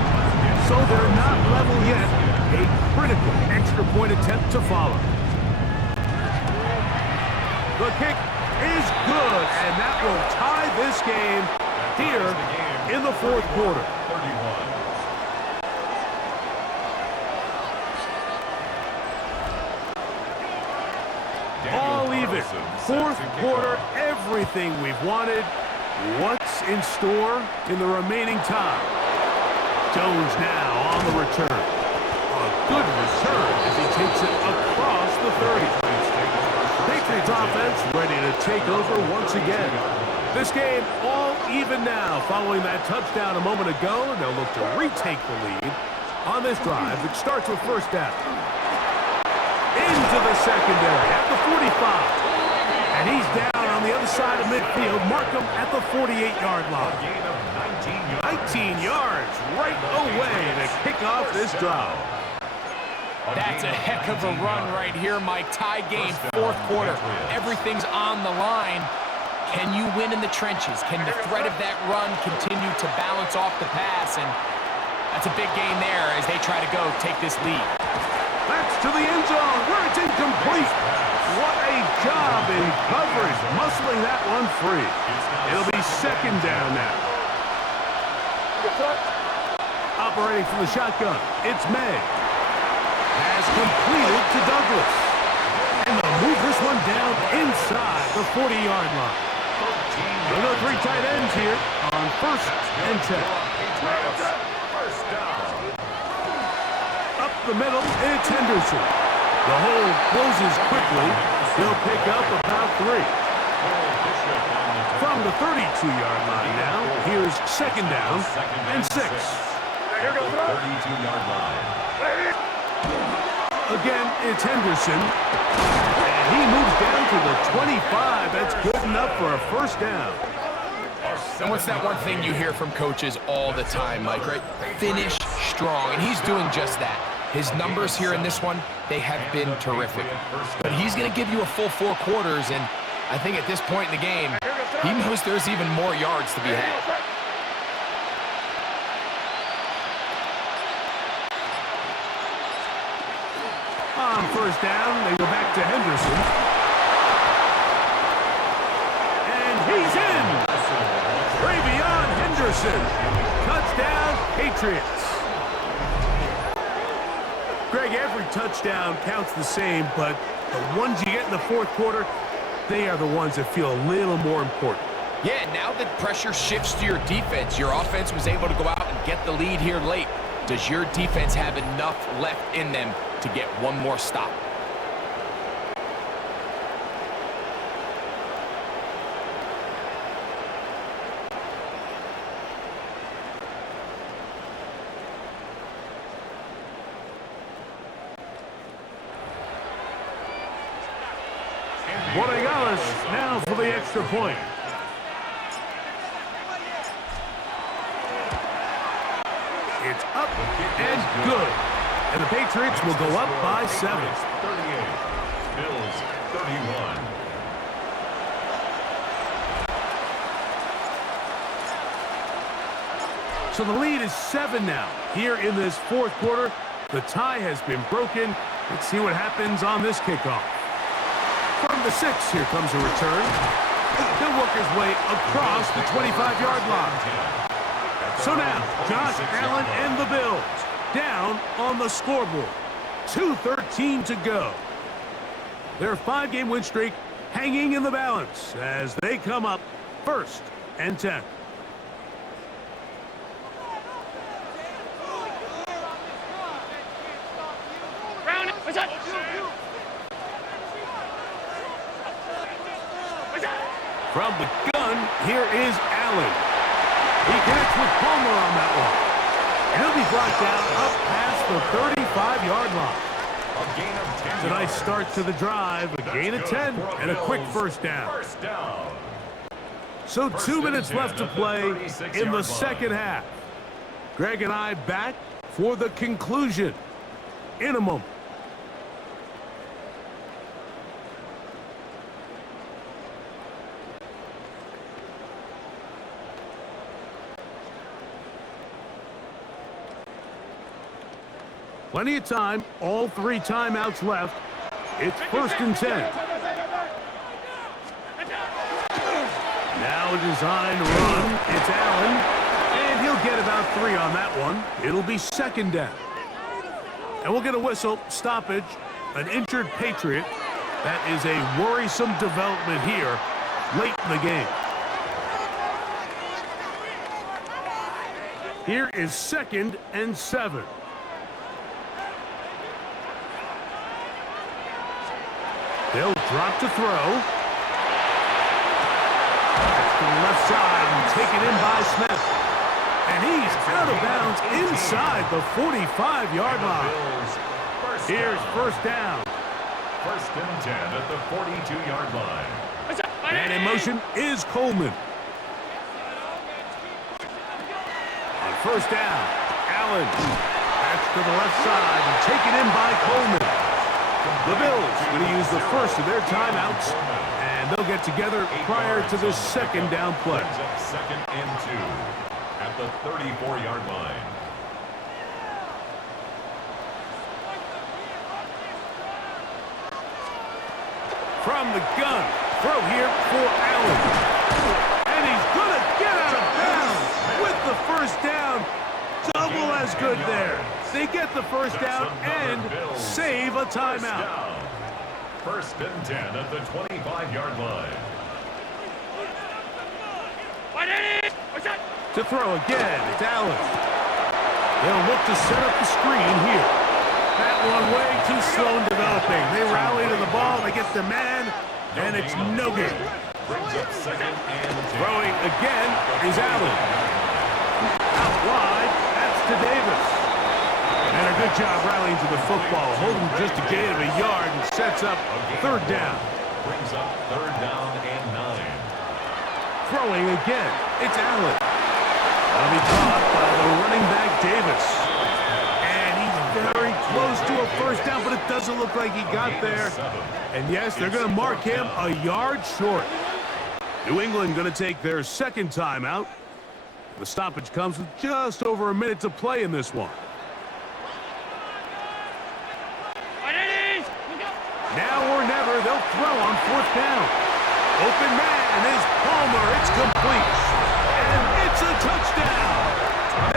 So they're not level yet. A critical extra point attempt to follow. The kick is good, and that will tie this game here in the 4th quarter. 31. All even. 4th quarter, everything we've wanted. What's in store in the remaining time? Jones now on the return. A good return as he takes it across the 30. Patriots offense ready to take over once again. This game all even now following that touchdown a moment ago, and they'll look to retake the lead on this drive. It starts with 1st down. Into the secondary at the 45. And he's down on the other side of midfield. Mark him at the 48-yard line. Gain of 19 yards right away to kick off this drive. That's a heck of a run right here, Mike. Tie game, 4th quarter. Everything's on the line. Can you win in the trenches? Can the threat of that run continue to balance off the pass? And that's a big gain there as they try to go take this lead. That's to the end zone where it's incomplete. What a job in coverage, muscling that one free. It'll be 2nd down now. Operating from the shotgun, it's May. Has completed to Douglas. And they'll move this one down inside the 40-yard line. We'll go 3 tight ends here on 1st and 10. First down. Up the middle, it's Henderson. The hole closes quickly. He'll pick up about 3. From the 32-yard line now, here's 2nd down and 6. 32-yard line. Again, it's Henderson. And he moves down to the 25. That's good enough for a first down. And what's that one thing you hear from coaches all the time, Mike, right? Finish strong, and he's doing just that. His numbers here in this one, they have been terrific. But he's going to give you a full 4 quarters, and I think at this point in the game, he knows there's even more yards to be had. On first down, they go back to Henderson. And he's in! Travion Henderson. Touchdown, Patriots. Greg, every touchdown counts the same, but the ones you get in the fourth quarter, they are the ones that feel a little more important. Yeah, now that pressure shifts to your defense, your offense was able to go out and get the lead here late. Does your defense have enough left in them to get one more stop? Borregales now for the extra point. It's up and good. And the Patriots will go up by 7. 38. Bills 31. So the lead is 7 now. Here in this fourth quarter, the tie has been broken. Let's see what happens on this kickoff. From the 6, here comes a return. He'll work his way across the 25-yard line. So now, Josh Allen and the Bills down on the scoreboard. 2:13 to go. Their 5-game win streak hanging in the balance as they come up 1st and 10. From the gun, here is Allen. He connects with Palmer on that one. And he'll be brought down up past the 35-yard line. A gain of 10 It's a nice yards. start to the drive, a gain of 10, and a quick first down. First down. So 2 minutes left to play in the 36-yard second line. half. Greg and I back for the conclusion in a moment. Plenty of time, all 3 timeouts left. It's 1st and 10. Now a designed run. It's Allen, and he'll get about 3 on that one. It'll be 2nd down. And we'll get a whistle, stoppage, an injured Patriot. That is a worrisome development here late in the game. Here is 2nd and 7. They'll drop to throw. That's to the left side and taken in by Smith. And he's out of bounds inside the 45-yard line. Here's first down. 1st and 10 at the 42-yard line. And in motion is Coleman. On first down, Allen. That's to the left side and taken in by Coleman. The Bills going to use the first of their timeouts, and they'll get together prior to this 2nd down play. Brings up 2nd and 2 at the 34-yard line. From the gun, throw here for Allen. And he's going to get out of bounds with the first down. Double as good there. They get the first down and save a timeout. 1st and 10 at the 25-yard line. To throw again, it's Allen. They'll look to set up the screen here. That one way too slow in developing. They rally to the ball, they get the man, and it's no good. Brings up 2nd and 10. Throwing again is Allen. Out wide, that's to Davis. And And a good job rallying to the football, holding just a gain of a yard and sets up third down. Brings up third down and 9. Throwing again, it's Allen. That'll be caught by the running back Davis. And he's very close to a first down, but it doesn't look like he got there. And yes, they're going to mark him a yard short. New England going to take their second timeout. The stoppage comes with just over a minute to play in this one. Now or never, they'll throw on fourth down. Open man is Palmer. It's complete. And it's a touchdown.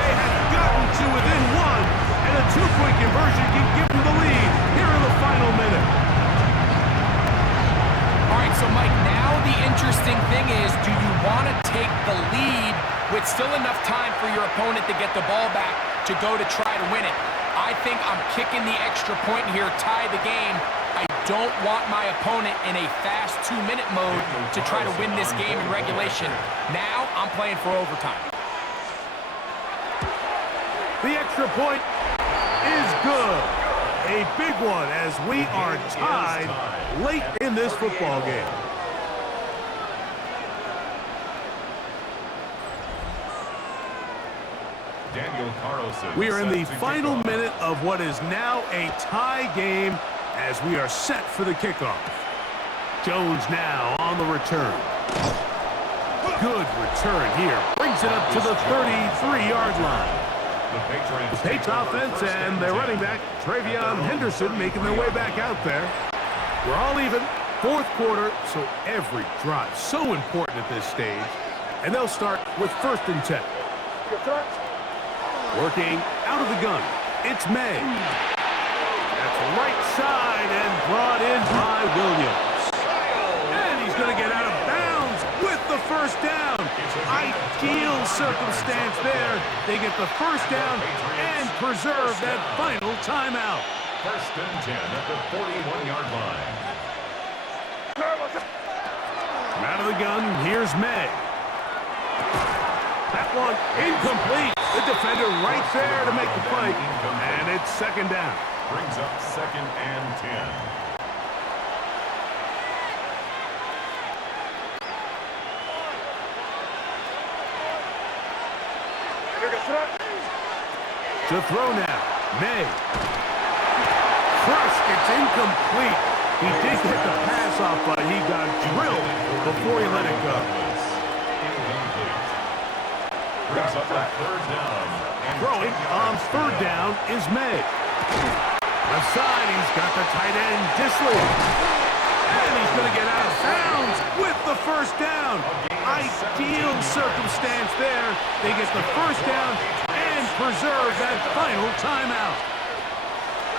They have gotten to within one, and a two-point conversion can give them the lead here in the final minute. All right, so Mike, now the interesting thing is, do you want to take the lead with still enough time for your opponent to get the ball back to go to try to win it? I think I'm kicking the extra point here, tie the game. I don't want my opponent in a fast 2-minute mode to try to win this game in regulation. Now I'm playing for overtime. The extra point is good. A big one as we are tied late in this football game. We are in the final minute of what is now a tie game as we are set for the kickoff. Jones now on the return. Good return here. Brings it up to the 33-yard line. The Patriots offense and their running back, Travion Henderson, making their way back out there. We're all even. Fourth quarter, so every drive so important at this stage. And they'll start with 1st and 10. Working out of the gun, it's May. That's right side and brought in by Williams. And he's going to get out of bounds with the first down. Ideal circumstance there. They get the first down and preserve that final timeout. 1st and 10 at the 41-yard line. From out of the gun, here's May. That one incomplete. The defender right there to make the play. And it's 2nd down. Brings up 2nd and 10. To throw now, May. Crushed, it's incomplete. He did get the pass off, but he got drilled before he let it go. Brings up that 3rd down. Throwing on 3rd down is May. Left side, he's got the tight end, Disley. And he's going to get out of bounds with the first down. Ideal circumstance there. They get the first down and preserve that final timeout.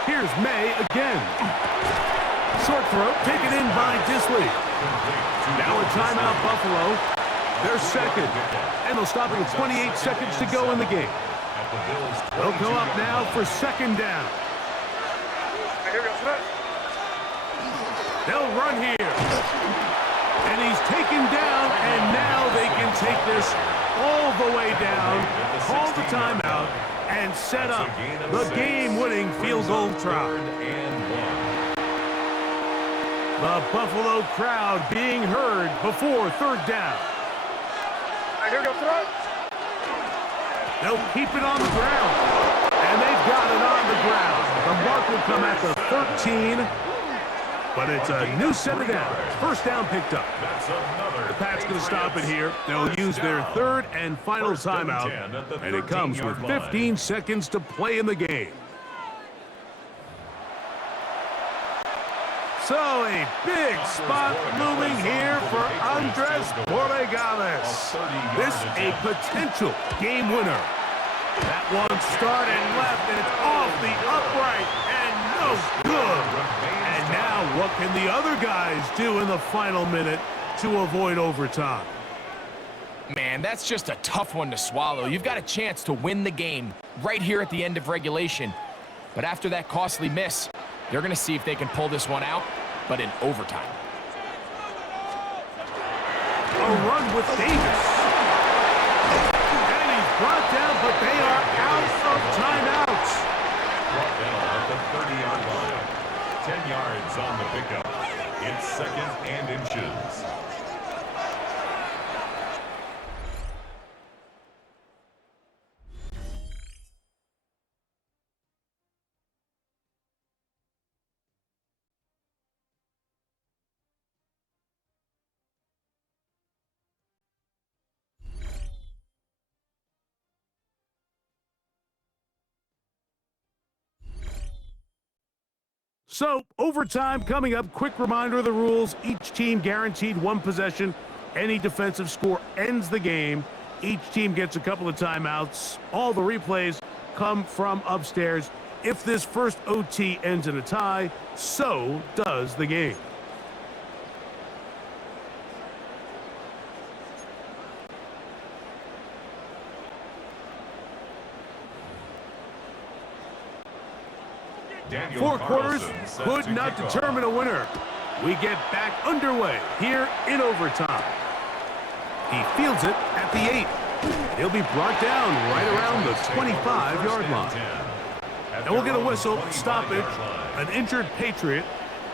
Here's May again. Short throw taken in by Disley. Now a timeout, Buffalo. They're second. And they'll stop it with 28 seconds to go in the game. They'll come up now for 2nd down. They'll run here. And he's taken down, and now they can take this all the way down, call the timeout, and set up the game-winning field goal try. The Buffalo crowd being heard before 3rd down. They'll keep it on the ground, and they've got it on the ground. The mark will come at the 13, but it's a new set of downs. First down picked up. The Pats going to stop it here. They'll use their 3rd and final timeout, and it comes with 15 seconds to play in the game. So a big spot looming here for Andres Borregales. This a potential game winner. That one started left, and it's off the upright, and no good. And now what can the other guys do in the final minute to avoid overtime? Man, that's just a tough one to swallow. You've got a chance to win the game right here at the end of regulation. But after that costly miss, they're going to see if they can pull this one out, but in overtime. A run with Davis. And he's brought down, but they are out of timeouts. 30-yard line. 10 yards on the pickup. It's second and inches. So, overtime coming up. Quick reminder of the rules. Each team guaranteed one possession. Any defensive score ends the game. Each team gets a couple of timeouts. All the replays come from upstairs. If this first OT ends in a tie, so does the game. Four quarters could not determine a winner. We get back underway here in overtime. He fields it at the 8. He'll be brought down right around the 25-yard line. And we'll get a whistle, stoppage, an injured Patriot,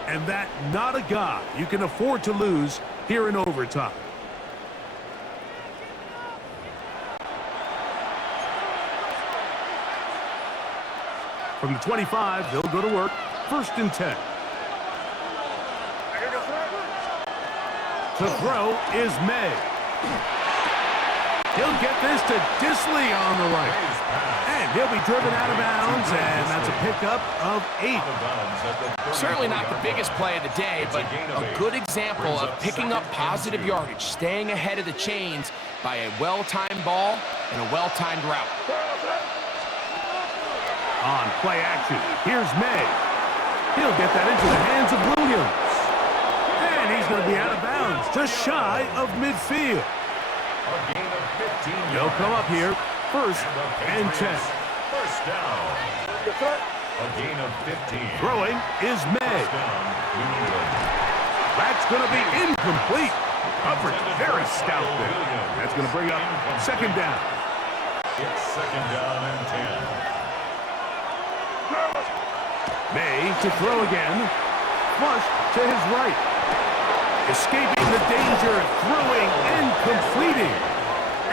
and that not a guy you can afford to lose here in overtime. From the 25, they'll go to work. First and 10. To throw is May. He'll get this to Disley on the right. And he'll be driven out of bounds, and that's a pickup of 8. Certainly not the biggest play of the day, but a good example of picking up positive yardage, staying ahead of the chains by a well-timed ball and a well-timed route. On play action, here's May. He'll get that into the hands of Williams. And he's going to be out of bounds, just shy of midfield. They'll come up here, first and 10. First down. A gain of 15. Throwing is May. That's going to be incomplete. Coverage very stout there. That's going to bring up second down. It's second down and 10. May to throw again. Flush to his right. Escaping the danger, throwing and completing.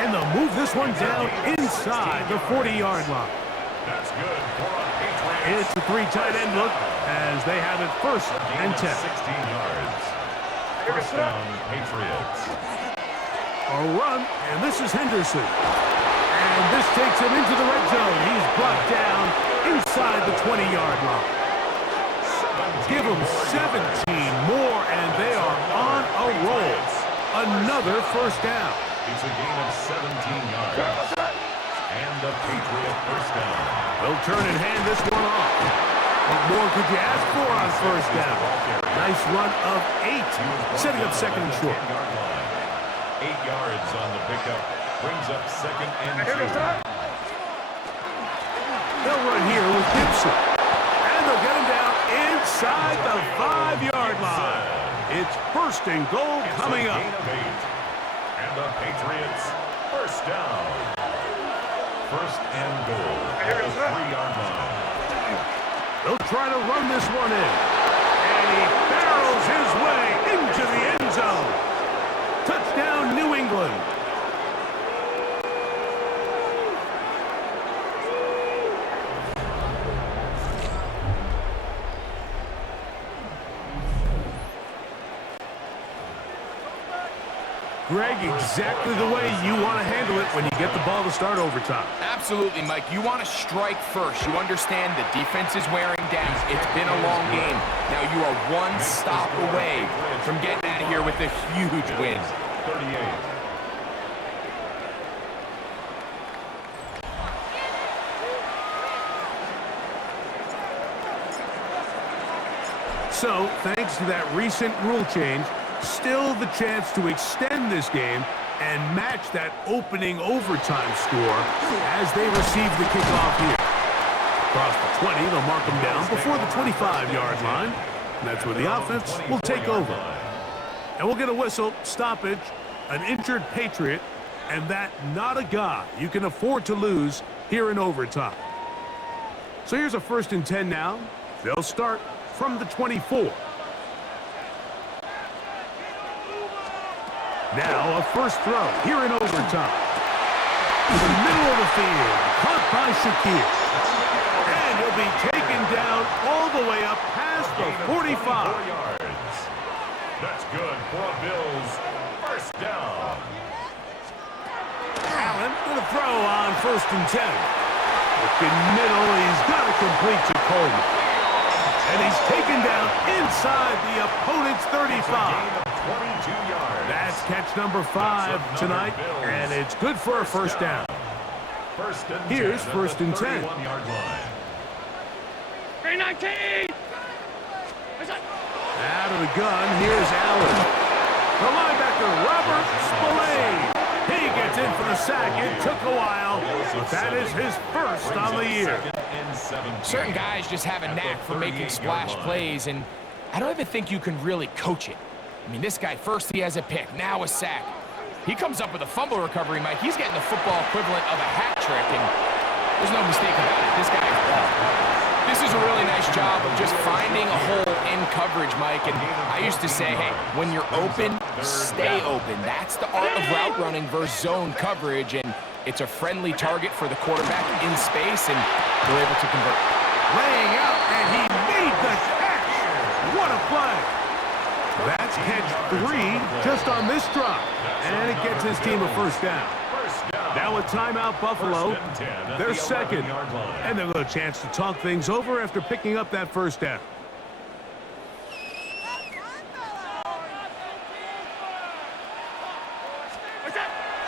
And they'll move this one down inside the 40-yard line. That's good for a Patriots. It's a 3 tight end look as they have it first and 10. 16 yards. First down, Patriots. A run, and this is Henderson. And this takes him into the red zone. He's brought down inside the 20-yard line. Give them 17 more, and they are on a roll. Another first down. It's a gain of 17 yards. And a Patriot first down. They'll turn and hand this one off. What more could you ask for on first down? Nice run of 8, setting up second and short. 8 yards on the pickup. Brings up second and 2. They'll run here with Gibson. And they'll get him down inside the 5-yard line. It's first and goal coming up. Gain of 8. And the Patriots first down. First and goal at the 3-yard line. They'll try to run this one in. And he barrels his way into the end zone. Touchdown, New England. Greg, exactly the way you want to handle it when you get the ball to start overtime. Absolutely, Mike. You want to strike first. You understand the defense is wearing down. It's been a long game. Now you are one stop away from getting out of here with a huge win. 38. So, thanks to that recent rule change, still the chance to extend this game and match that opening overtime score as they receive the kickoff here. Across the 20, they'll mark them down before the 25-yard line. And that's where the offense will take over. And we'll get a whistle, stoppage, an injured Patriot, and that not a guy you can afford to lose here in overtime. So here's a first and 10 now They'll start from the 24. Now a first throw here in overtime. In the middle of the field, caught by Shakir. And he'll be taken down all the way up past the 45. 4 yards. That's good for a Bills first down. Allen going to throw on 1st and 10. Looking middle, he's got to complete to Coleman. And he's taken down inside the opponent's 35. Gain of 22 yards. That's catch number 5 tonight, and it's good for a first down. First and 10 Here's at 1st the and 10. 31-yard line. 319! Out of the gun, here's Allen. The linebacker, Robert Spillane. He gets in for the sack. It took a while, but that is his first on the year. Certain guys just have a knack for making splash plays, and I don't even think you can really coach it. I mean, this guy, first he has a pick, now a sack. He comes up with a fumble recovery, Mike. He's getting the football equivalent of a hat trick, and there's no mistake about it. This guy is ball. This is a really nice job of just finding a hole in coverage, Mike. And I used to say, hey, when you're open, stay open. That's the art of route running versus zone coverage, and it's a friendly target for the quarterback in space, and they're able to convert. Laying out, and he made the catch. What a play. That's catch 3 just on this drop, and it gets his team a first down. Now a timeout, Buffalo. They're second, and they'll get a chance to talk things over after picking up that first down.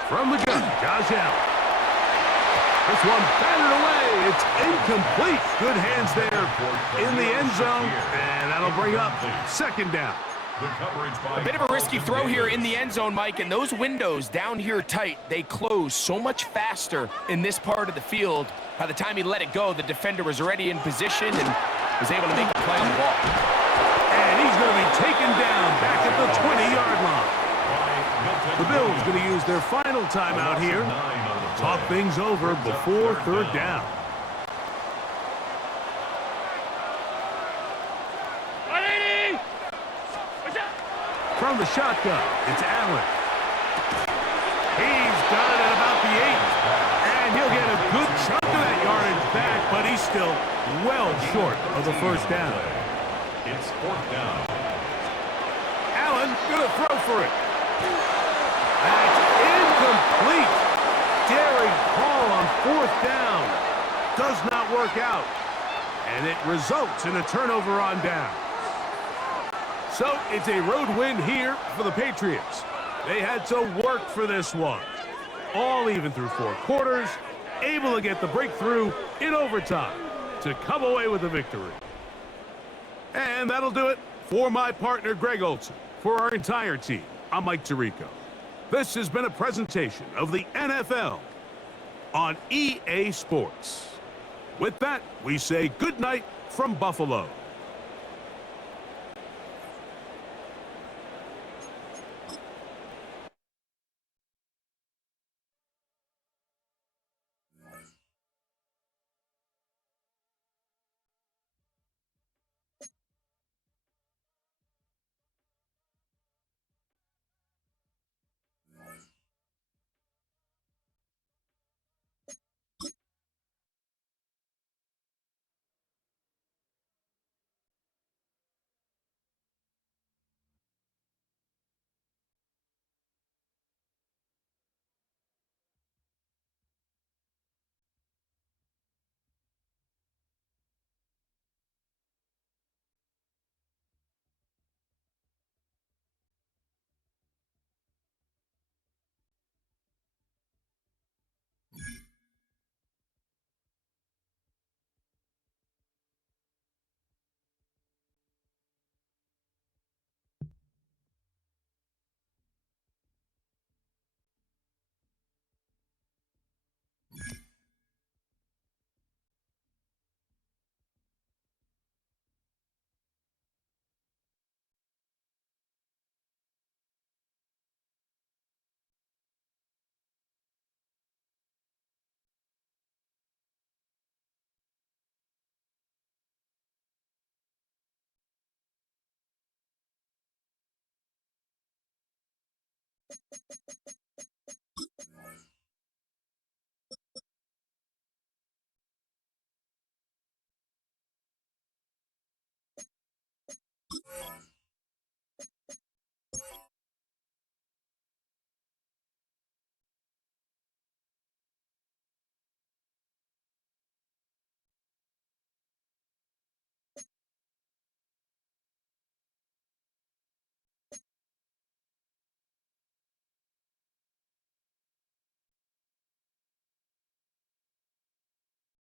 From the gun, Josh Allen. This one batted away. It's incomplete. Good hands there in the end zone, and that'll bring up second down. A bit of a risky throw here in the end zone, Mike, and those windows down here tight, they close so much faster in this part of the field. By the time he let it go, the defender was already in position and was able to make a play on the ball. And he's going to be taken down back at the 20-yard line. The Bills going to use their final timeout here. Talk things over before third down. From the shotgun, it's Allen. He's got it at about the 8. And he'll get a good chunk of that yardage back, but he's still well short of the first down. It's 4th down. Allen going to throw for it. That's incomplete. Daring call on 4th down. Does not work out. And it results in a turnover on down. So it's a road win here for the Patriots. They had to work for this one. All even through 4 quarters, able to get the breakthrough in overtime to come away with a victory. And that'll do it for my partner, Greg Olson. For our entire team, I'm Mike Tirico. This has been a presentation of the NFL on EA Sports. With that, we say good night from Buffalo.